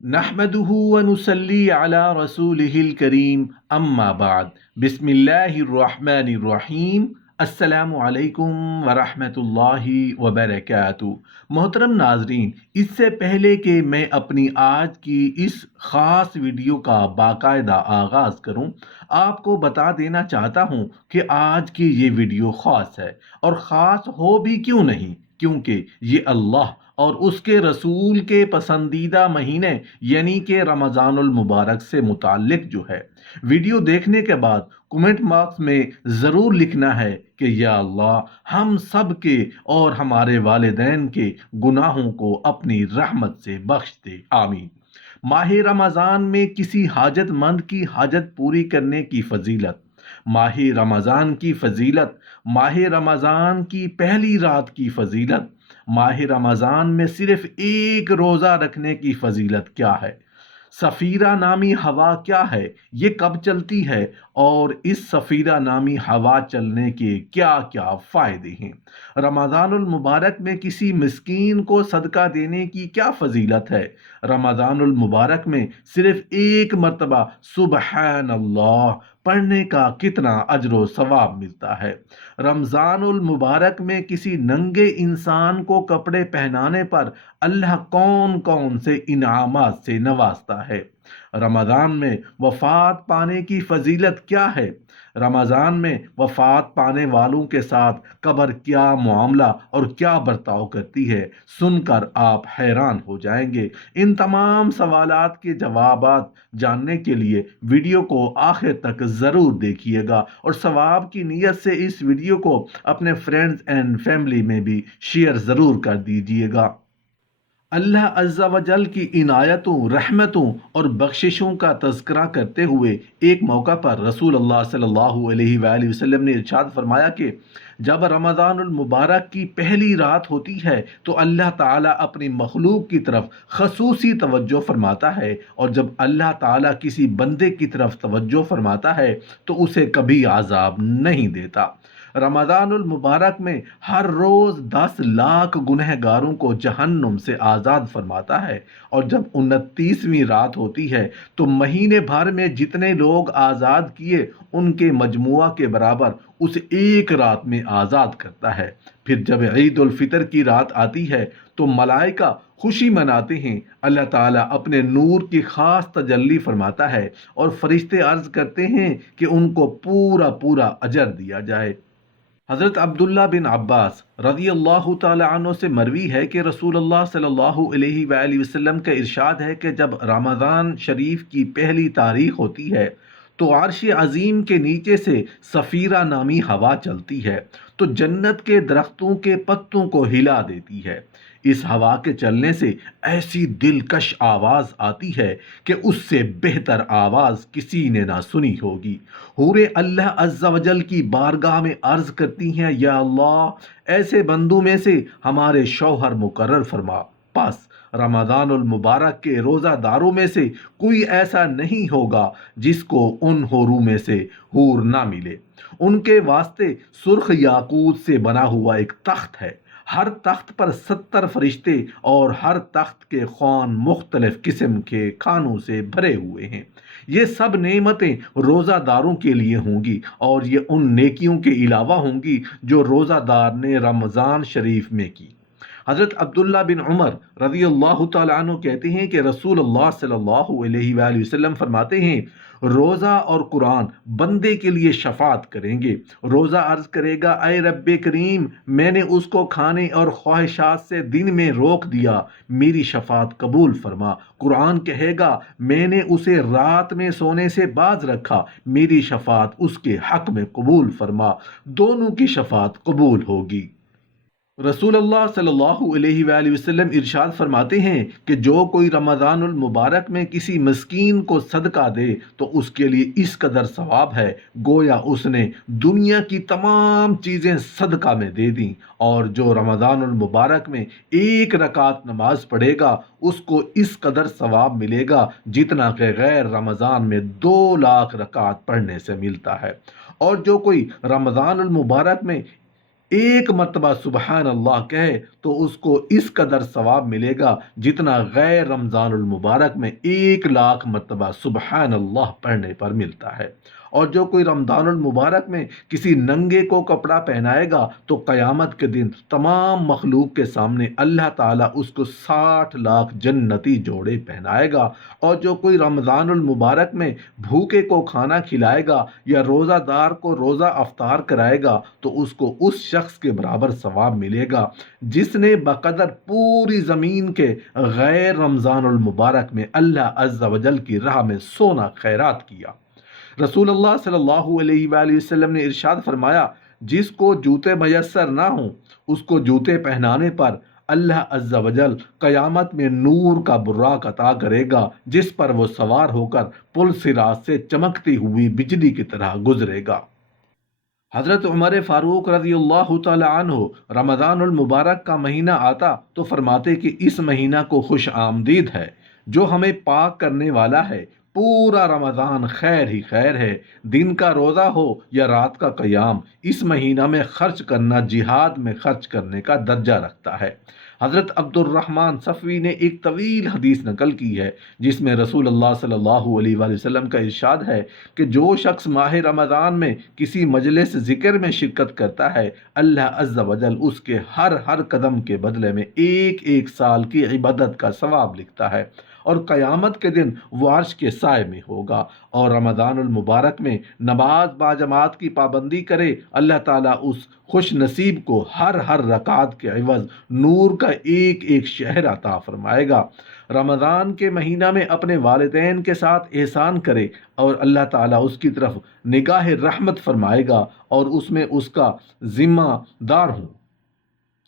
نحمده ونصلي على رسوله الكريم اما بعد بسم اللہ الرحمن الرحیم السلام علیکم ورحمۃ اللہ وبرکاتہ۔ محترم ناظرین، اس سے پہلے کہ میں اپنی آج کی اس خاص ویڈیو کا باقاعدہ آغاز کروں، آپ کو بتا دینا چاہتا ہوں کہ آج کی یہ ویڈیو خاص ہے، اور خاص ہو بھی کیوں نہیں، کیونکہ یہ اللہ اور اس کے رسول کے پسندیدہ مہینے یعنی کہ رمضان المبارک سے متعلق جو ہے۔ ویڈیو دیکھنے کے بعد کمنٹ باکس میں ضرور لکھنا ہے کہ یا اللہ ہم سب کے اور ہمارے والدین کے گناہوں کو اپنی رحمت سے بخش دے، آمین۔ ماہ رمضان میں کسی حاجت مند کی حاجت پوری کرنے کی فضیلت۔ ماہ رمضان کی فضیلت، ماہ رمضان کی پہلی رات کی فضیلت، ماہ رمضان میں صرف ایک روزہ رکھنے کی فضیلت کیا ہے، سفیرہ نامی ہوا کیا ہے، یہ کب چلتی ہے، اور اس سفیرہ نامی ہوا چلنے کے کیا کیا فائدے ہیں، رمضان المبارک میں کسی مسکین کو صدقہ دینے کی کیا فضیلت ہے، رمضان المبارک میں صرف ایک مرتبہ سبحان اللہ پڑھنے کا کتنا اجر و ثواب ملتا ہے، رمضان المبارک میں کسی ننگے انسان کو کپڑے پہنانے پر اللہ کون کون سے انعامات سے نوازتا ہے، رمضان میں وفات پانے کی فضیلت کیا ہے، رمضان میں وفات پانے والوں کے ساتھ قبر کیا معاملہ اور کیا برتاؤ کرتی ہے، سن کر آپ حیران ہو جائیں گے۔ ان تمام سوالات کے جوابات جاننے کے لیے ویڈیو کو آخر تک ضرور دیکھیے گا، اور ثواب کی نیت سے اس ویڈیو کو اپنے فرینڈز اینڈ فیملی میں بھی شیئر ضرور کر دیجیے گا۔ اللہ عز و جل کی عنایتوں، رحمتوں اور بخششوں کا تذکرہ کرتے ہوئے ایک موقع پر رسول اللہ صلی اللہ علیہ وآلہ وسلم نے ارشاد فرمایا کہ جب رمضان المبارک کی پہلی رات ہوتی ہے تو اللہ تعالیٰ اپنی مخلوق کی طرف خصوصی توجہ فرماتا ہے، اور جب اللہ تعالیٰ کسی بندے کی طرف توجہ فرماتا ہے تو اسے کبھی عذاب نہیں دیتا۔ رمضان المبارک میں ہر روز 10 لاکھ گنہگاروں کو جہنم سے آزاد فرماتا ہے، اور جب 29ویں رات ہوتی ہے تو مہینے بھر میں جتنے لوگ آزاد کیے ان کے مجموعہ کے برابر اس ایک رات میں آزاد کرتا ہے۔ پھر جب عید الفطر کی رات آتی ہے تو ملائکہ خوشی مناتے ہیں، اللہ تعالیٰ اپنے نور کی خاص تجلی فرماتا ہے، اور فرشتے عرض کرتے ہیں کہ ان کو پورا پورا اجر دیا جائے۔ حضرت عبداللہ بن عباس رضی اللہ تعالی عنہ سے مروی ہے کہ رسول اللہ صلی اللہ علیہ وآلہ وسلم کا ارشاد ہے کہ جب رمضان شریف کی پہلی تاریخ ہوتی ہے تو عرش عظیم کے نیچے سے سفیرہ نامی ہوا چلتی ہے تو جنت کے درختوں کے پتوں کو ہلا دیتی ہے۔ اس ہوا کے چلنے سے ایسی دلکش آواز آتی ہے کہ اس سے بہتر آواز کسی نے نہ سنی ہوگی۔ حوریں اللہ عز و جل کی بارگاہ میں عرض کرتی ہیں، یا اللہ ایسے بندوں میں سے ہمارے شوہر مقرر فرما۔ پس رمضان المبارک کے روزہ داروں میں سے کوئی ایسا نہیں ہوگا جس کو ان حوروں میں سے حور نہ ملے۔ ان کے واسطے سرخ یاقوت سے بنا ہوا ایک تخت ہے، ہر تخت پر 70 فرشتے اور ہر تخت کے خوان مختلف قسم کے کھانوں سے بھرے ہوئے ہیں۔ یہ سب نعمتیں روزہ داروں کے لیے ہوں گی، اور یہ ان نیکیوں کے علاوہ ہوں گی جو روزہ دار نے رمضان شریف میں کی۔ حضرت عبداللہ بن عمر رضی اللہ تعالیٰ عنہ کہتے ہیں کہ رسول اللہ صلی اللہ علیہ وآلہ وسلم فرماتے ہیں، روزہ اور قرآن بندے کے لیے شفاعت کریں گے۔ روزہ عرض کرے گا، اے رب کریم، میں نے اس کو کھانے اور خواہشات سے دن میں روک دیا، میری شفاعت قبول فرما۔ قرآن کہے گا، میں نے اسے رات میں سونے سے باز رکھا، میری شفاعت اس کے حق میں قبول فرما۔ دونوں کی شفاعت قبول ہوگی۔ رسول اللہ صلی اللہ علیہ وآلہ وسلم ارشاد فرماتے ہیں کہ جو کوئی رمضان المبارک میں کسی مسکین کو صدقہ دے تو اس کے لیے اس قدر ثواب ہے گویا اس نے دنیا کی تمام چیزیں صدقہ میں دے دیں، اور جو رمضان المبارک میں ایک رکعت نماز پڑھے گا اس کو اس قدر ثواب ملے گا جتنا کہ غیر رمضان میں 2 لاکھ رکعت پڑھنے سے ملتا ہے۔ اور جو کوئی رمضان المبارک میں ایک مرتبہ سبحان اللہ کہے تو اس کو اس قدر ثواب ملے گا جتنا غیر رمضان المبارک میں 1,00,000 مرتبہ سبحان اللہ پڑھنے پر ملتا ہے۔ اور جو کوئی رمضان المبارک میں کسی ننگے کو کپڑا پہنائے گا تو قیامت کے دن تمام مخلوق کے سامنے اللہ تعالیٰ اس کو 60,00,000 جنتی جوڑے پہنائے گا۔ اور جو کوئی رمضان المبارک میں بھوکے کو کھانا کھلائے گا یا روزہ دار کو روزہ افطار کرائے گا تو اس کو اس شخص کے برابر ثواب ملے گا جس نے بقدر پوری زمین کے غیر رمضان المبارک میں اللہ عز و جل کی راہ میں سونا خیرات کیا۔ رسول اللہ صلی اللہ علیہ وآلہ وسلم نے ارشاد فرمایا، جس کو جوتے میسر نہ ہوں اس کو جوتے پہنانے پر اللہ عز و جل قیامت میں نور کا براق عطا کرے گا جس پر وہ سوار ہو کر پل صراط سے چمکتی ہوئی بجلی کی طرح گزرے گا۔ حضرت عمر فاروق رضی اللہ تعالی عنہ رمضان المبارک کا مہینہ آتا تو فرماتے کہ اس مہینہ کو خوش آمدید ہے جو ہمیں پاک کرنے والا ہے۔ پورا رمضان خیر ہی خیر ہے، دن کا روزہ ہو یا رات کا قیام، اس مہینہ میں خرچ کرنا جہاد میں خرچ کرنے کا درجہ رکھتا ہے۔ حضرت عبد الرحمن صفوی نے ایک طویل حدیث نقل کی ہے جس میں رسول اللہ صلی اللہ علیہ وآلہ وسلم کا ارشاد ہے کہ جو شخص ماہ رمضان میں کسی مجلس ذکر میں شرکت کرتا ہے اللہ عز و جل اس کے ہر قدم کے بدلے میں ایک سال کی عبادت کا ثواب لکھتا ہے اور قیامت کے دن وہ عرش کے سائے میں ہوگا۔ اور رمضان المبارک میں نماز باجماعت کی پابندی کرے اللہ تعالیٰ اس خوش نصیب کو ہر رکعت کے عوض نور کا ایک شہر عطا فرمائے گا۔ رمضان کے مہینہ میں اپنے والدین کے ساتھ احسان کرے اور اللہ تعالیٰ اس کی طرف نگاہ رحمت فرمائے گا اور اس میں اس کا ذمہ دار ہوں۔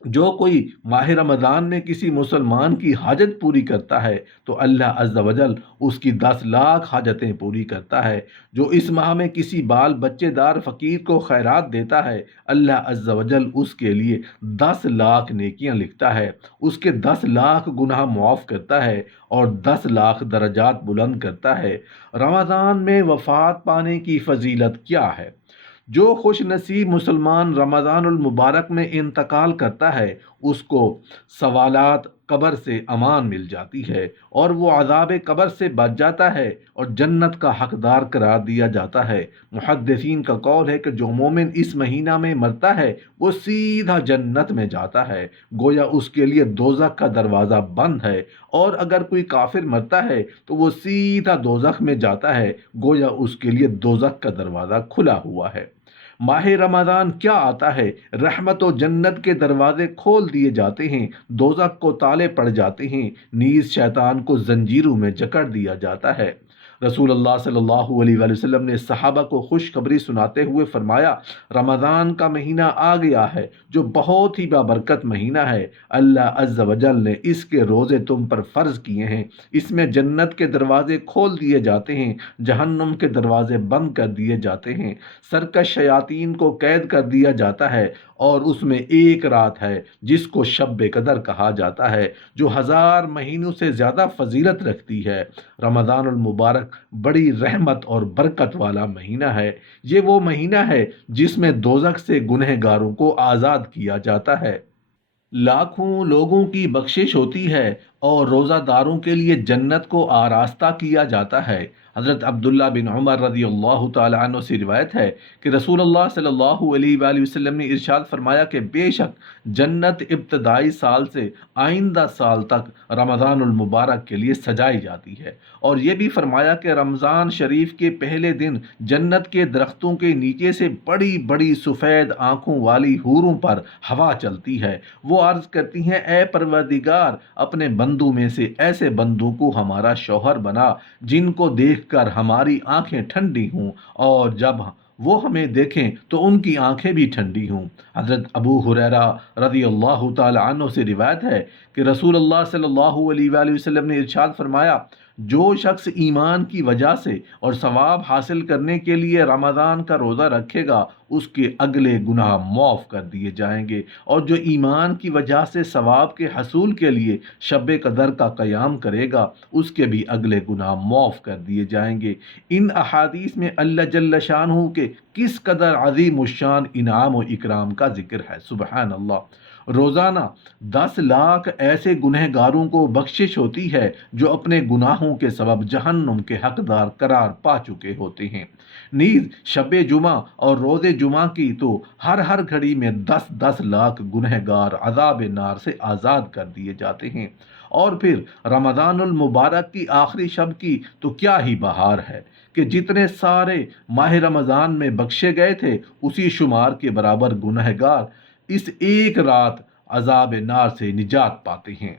جو کوئی ماہ رمضان میں کسی مسلمان کی حاجت پوری کرتا ہے تو اللہ عز و جل اس کی 10,00,000 حاجتیں پوری کرتا ہے۔ جو اس ماہ میں کسی بال بچے دار فقیر کو خیرات دیتا ہے اللہ عز و جل اس کے لیے 10,00,000 نیکیاں لکھتا ہے، اس کے 10,00,000 گناہ معاف کرتا ہے اور 10,00,000 درجات بلند کرتا ہے۔ رمضان میں وفات پانے کی فضیلت کیا ہے؟ جو خوش نصیب مسلمان رمضان المبارک میں انتقال کرتا ہے اس کو سوالات قبر سے امان مل جاتی ہے اور وہ عذاب قبر سے بچ جاتا ہے اور جنت کا حقدار قرار دیا جاتا ہے۔ محدثین کا قول ہے کہ جو مومن اس مہینہ میں مرتا ہے وہ سیدھا جنت میں جاتا ہے، گویا اس کے لیے دوزخ کا دروازہ بند ہے، اور اگر کوئی کافر مرتا ہے تو وہ سیدھا دوزخ میں جاتا ہے، گویا اس کے لیے دوزخ کا دروازہ کھلا ہوا ہے۔ ماہ رمضان کیا آتا ہے؟ رحمت و جنت کے دروازے کھول دیے جاتے ہیں، دوزخ کو تالے پڑ جاتے ہیں، نیز شیطان کو زنجیروں میں جکڑ دیا جاتا ہے۔ رسول اللہ صلی اللہ علیہ وآلہ وسلم نے صحابہ کو خوشخبری سناتے ہوئے فرمایا، رمضان کا مہینہ آ گیا ہے جو بہت ہی بابرکت مہینہ ہے، اللہ عز و جل نے اس کے روزے تم پر فرض کیے ہیں، اس میں جنت کے دروازے کھول دیے جاتے ہیں، جہنم کے دروازے بند کر دیے جاتے ہیں، سرکش شیاطین کو قید کر دیا جاتا ہے، اور اس میں ایک رات ہے جس کو شب قدر کہا جاتا ہے جو 1000 مہینوں سے زیادہ فضیلت رکھتی ہے۔ رمضان المبارک بڑی رحمت اور برکت والا مہینہ ہے۔ یہ وہ مہینہ ہے جس میں دوزخ سے گنہگاروں کو آزاد کیا جاتا ہے، لاکھوں لوگوں کی بخشش ہوتی ہے اور روزہ داروں کے لیے جنت کو آراستہ کیا جاتا ہے۔ حضرت عبداللہ بن عمر رضی اللہ تعالی عنہ سے روایت ہے کہ رسول اللہ صلی اللہ علیہ وآلہ وسلم نے ارشاد فرمایا کہ بے شک جنت ابتدائی سال سے آئندہ سال تک رمضان المبارک کے لیے سجائی جاتی ہے، اور یہ بھی فرمایا کہ رمضان شریف کے پہلے دن جنت کے درختوں کے نیچے سے بڑی بڑی سفید آنکھوں والی حوروں پر ہوا چلتی ہے، وہ عرض کرتی ہیں اے پروردگار اپنے بندوں میں سے ایسے بندوں کو ہمارا شوہر بنا جن کو دیکھ کر ہماری آنکھیں ٹھنڈی ہوں اور جب وہ ہمیں دیکھیں تو ان کی آنکھیں بھی ٹھنڈی ہوں۔ حضرت ابو ہریرہ رضی اللہ تعالی عنہ سے روایت ہے کہ رسول اللہ صلی اللہ علیہ وآلہ وسلم نے ارشاد فرمایا، جو شخص ایمان کی وجہ سے اور ثواب حاصل کرنے کے لیے رمضان کا روزہ رکھے گا اس کے اگلے گناہ معاف کر دیے جائیں گے، اور جو ایمان کی وجہ سے ثواب کے حصول کے لیے شب قدر کا قیام کرے گا اس کے بھی اگلے گناہ معاف کر دیے جائیں گے۔ ان احادیث میں اللہ جل شانہ کے کس قدر عظیم الشان انعام و اکرام کا ذکر ہے، سبحان اللہ۔ روزانہ 10 لاکھ ایسے گنہگاروں کو بخشش ہوتی ہے جو اپنے گناہوں کے سبب جہنم کے حقدار قرار پا چکے ہوتے ہیں۔ نیز شب جمعہ اور روز جمعہ کی تو ہر گھڑی میں 10 لاکھ گنہگار عذاب نار سے آزاد کر دیے جاتے ہیں۔ اور پھر رمضان المبارک کی آخری شب کی تو کیا ہی بہار ہے کہ جتنے سارے ماہ رمضان میں بخشے گئے تھے اسی شمار کے برابر گنہگار اس ایک رات عذاب نار سے نجات پاتے ہیں۔